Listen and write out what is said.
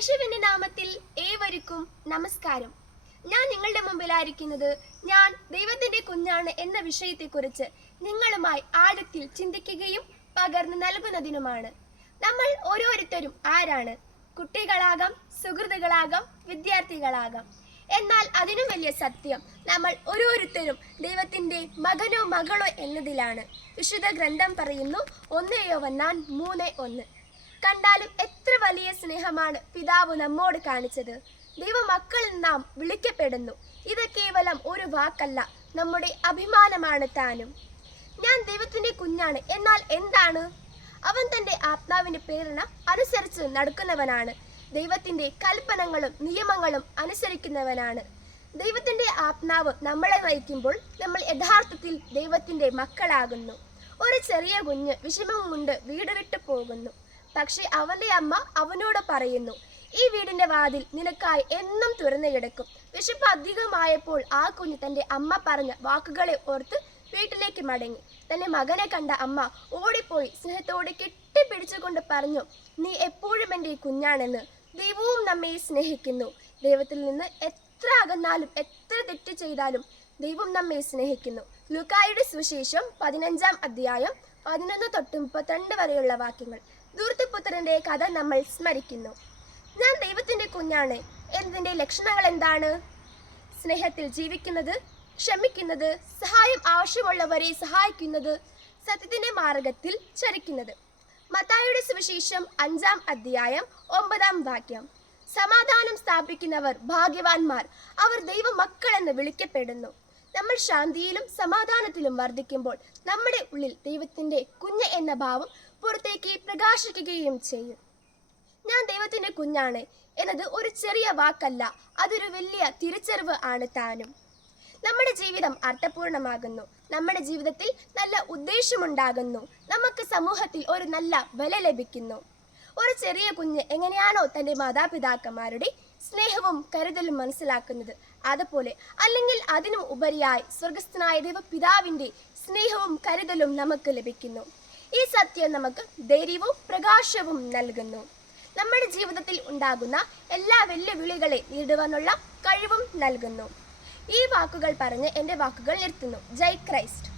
യേശുവിന്റെ നാമത്തിൽ ഏവർക്കും നമസ്കാരം. ഞാൻ നിങ്ങളുടെ മുമ്പിലായിരിക്കുന്നത് ഞാൻ ദൈവത്തിന്റെ കുഞ്ഞാണ് എന്ന വിഷയത്തെക്കുറിച്ച് നിങ്ങളുമായി ആഴത്തിൽ ചിന്തിക്കുകയും പകർന്നു നൽകുന്നതിനുമാണ്. നമ്മൾ ഓരോരുത്തരും ആരാണ്? കുട്ടികളാകാം, സുഹൃത്തുക്കളാകാം, വിദ്യാർത്ഥികളാകാം. എന്നാൽ അതിനും വലിയ സത്യം നമ്മൾ ഓരോരുത്തരും ദൈവത്തിന്റെ മകനോ മകളോ എന്നതിലാണ്. വിശുദ്ധ ഗ്രന്ഥം പറയുന്നു, 1 യോഹന്നാൻ 3:1. കണ്ടാലും എത്ര വലിയ സ്നേഹമാണ് പിതാവ് നമ്മോട് കാണിച്ചത്. ദൈവമക്കൾ നാം വിളിക്കപ്പെടുന്നു. ഇത് കേവലം ഒരു വാക്കല്ല, നമ്മുടെ അഭിമാനമാണ് താനും. ഞാൻ ദൈവത്തിന്റെ കുഞ്ഞാണ് എന്നാൽ എന്താണ്? അവൻ തന്റെ ആത്മാവിന്റെ പ്രേരണ അനുസരിച്ച് നടക്കുന്നവനാണ്. ദൈവത്തിന്റെ കൽപ്പനകളും നിയമങ്ങളും അനുസരിക്കുന്നവനാണ്. ദൈവത്തിന്റെ ആത്മാവ് നമ്മളെ നയിക്കുമ്പോൾ നമ്മൾ യഥാർത്ഥത്തിൽ ദൈവത്തിന്റെ മക്കളാകുന്നു. ഒരു ചെറിയ കുഞ്ഞ് വിഷമം കൊണ്ട് വീട് വിട്ടു പോകുന്നു. പക്ഷെ അവന്റെ അമ്മ അവനോട് പറയുന്നു, ഈ വീടിന്റെ വാതിൽ നിനക്കായി എന്നും തുറന്നു കിടക്കും. വിശപ്പ് അധികമായപ്പോൾ ആ കുഞ്ഞ് തന്റെ അമ്മ പറഞ്ഞ വാക്കുകളെ ഓർത്ത് വീട്ടിലേക്ക് മടങ്ങി. തന്റെ മകനെ കണ്ട അമ്മ ഓടിപ്പോയി സ്നേഹത്തോടെ കെട്ടിപ്പിടിച്ചുകൊണ്ട് പറഞ്ഞു, നീ എപ്പോഴും എൻ്റെ കുഞ്ഞാണെന്ന്. ദൈവവും നമ്മെ സ്നേഹിക്കുന്നു. ദൈവത്തിൽ നിന്ന് എത്ര അകന്നാലും എത്ര തെറ്റ് ചെയ്താലും ദൈവം നമ്മെ സ്നേഹിക്കുന്നു. ലൂക്കായുടെ സുവിശേഷം 15-ാം അധ്യായം 11-32 വരെയുള്ള വാക്യങ്ങൾ. ധൂർത്തപുത്രന്റെ കഥ നമ്മൾ സ്മരിക്കുന്നു. ഞാൻ ദൈവത്തിന്റെ കുഞ്ഞാണ് എന്നതിന്റെ ലക്ഷണങ്ങൾ എന്താണ്? സ്നേഹത്തിൽ ജീവിക്കുന്നത്, ക്ഷമിക്കുന്നത്, സഹായം ആവശ്യമുള്ളവരെ സഹായിക്കുന്നത്, സത്യത്തിന്റെ മാർഗത്തിൽ ചരിക്കുന്നത്. മത്തായിയുടെ സുവിശേഷം 5-ാം അധ്യായം 9-ാം വാക്യം. സമാധാനം സ്ഥാപിക്കുന്നവർ ഭാഗ്യവാന്മാർ, അവർ ദൈവമക്കൾ എന്ന് വിളിക്കപ്പെടുന്നു. നമ്മൾ ശാന്തിയിലും സമാധാനത്തിലും വർദ്ധിക്കുമ്പോൾ നമ്മുടെ ഉള്ളിൽ ദൈവത്തിന്റെ കുഞ്ഞ് എന്ന ഭാവം പുറത്തേക്ക് പ്രകാശിക്കുകയും ചെയ്യും. ഞാൻ ദൈവത്തിന്റെ കുഞ്ഞാണ് എന്നത് ഒരു ചെറിയ വാക്കല്ല, അതൊരു വലിയ തിരിച്ചറിവ് ആണ് താനും. നമ്മുടെ ജീവിതം അർത്ഥപൂർണമാകുന്നു. നമ്മുടെ ജീവിതത്തിൽ നല്ല ഉദ്ദേശമുണ്ടാകുന്നു. നമുക്ക് സമൂഹത്തിൽ ഒരു നല്ല വില ലഭിക്കുന്നു. ഒരു ചെറിയ കുഞ്ഞ് എങ്ങനെയാണോ തൻ്റെ മാതാപിതാക്കന്മാരുടെ സ്നേഹവും കരുതലും മനസ്സിലാക്കുന്നത്, അതുപോലെ അല്ലെങ്കിൽ അതിനും ഉപരിയായി സ്വർഗസ്ഥനായ ദൈവപിതാവിന്റെ സ്നേഹവും കരുതലും നമുക്ക് ലഭിക്കുന്നു. ഈ സത്യം നമുക്ക് ധൈര്യവും പ്രകാശവും നൽകുന്നു. നമ്മുടെ ജീവിതത്തിൽ ഉണ്ടാകുന്ന എല്ലാ വെല്ലുവിളികളെ നേരിടുവാനുള്ള കഴിവും നൽകുന്നു. ഈ വാക്കുകൾ പറഞ്ഞ് എൻ്റെ വാക്കുകൾ നിർത്തുന്നു. ജയ് ക്രൈസ്റ്റ്.